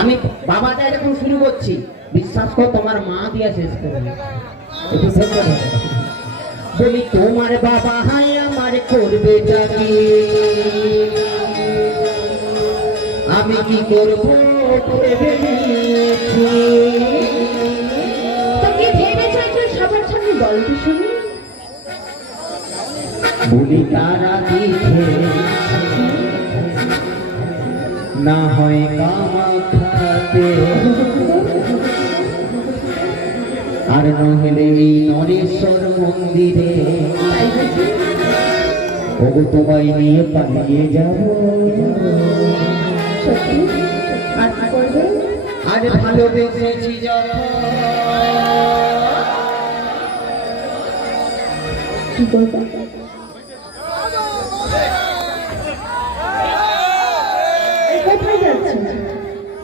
আমি বাবাটা এরকম শুরু করছি, বিশ্বাস কর তোমার মা দিয়া শেষ করবে। বলি তোমার বাবা হাই আমার করবে চাকরি, আমি কি করবো ভেবে নিয়েছি। তো কি ভেবেছ সবার সামনে বল তো শুনি। বলি তারা দিছে না হয় কামাখাতে, আর নহিলে এই নরেশ্বর মন্দিরে ওগো তোমায় নিয়ে পালিয়ে যাব। সত্যি আর কি করবে? আজ ভালোবেসেছি যখন কি করবে?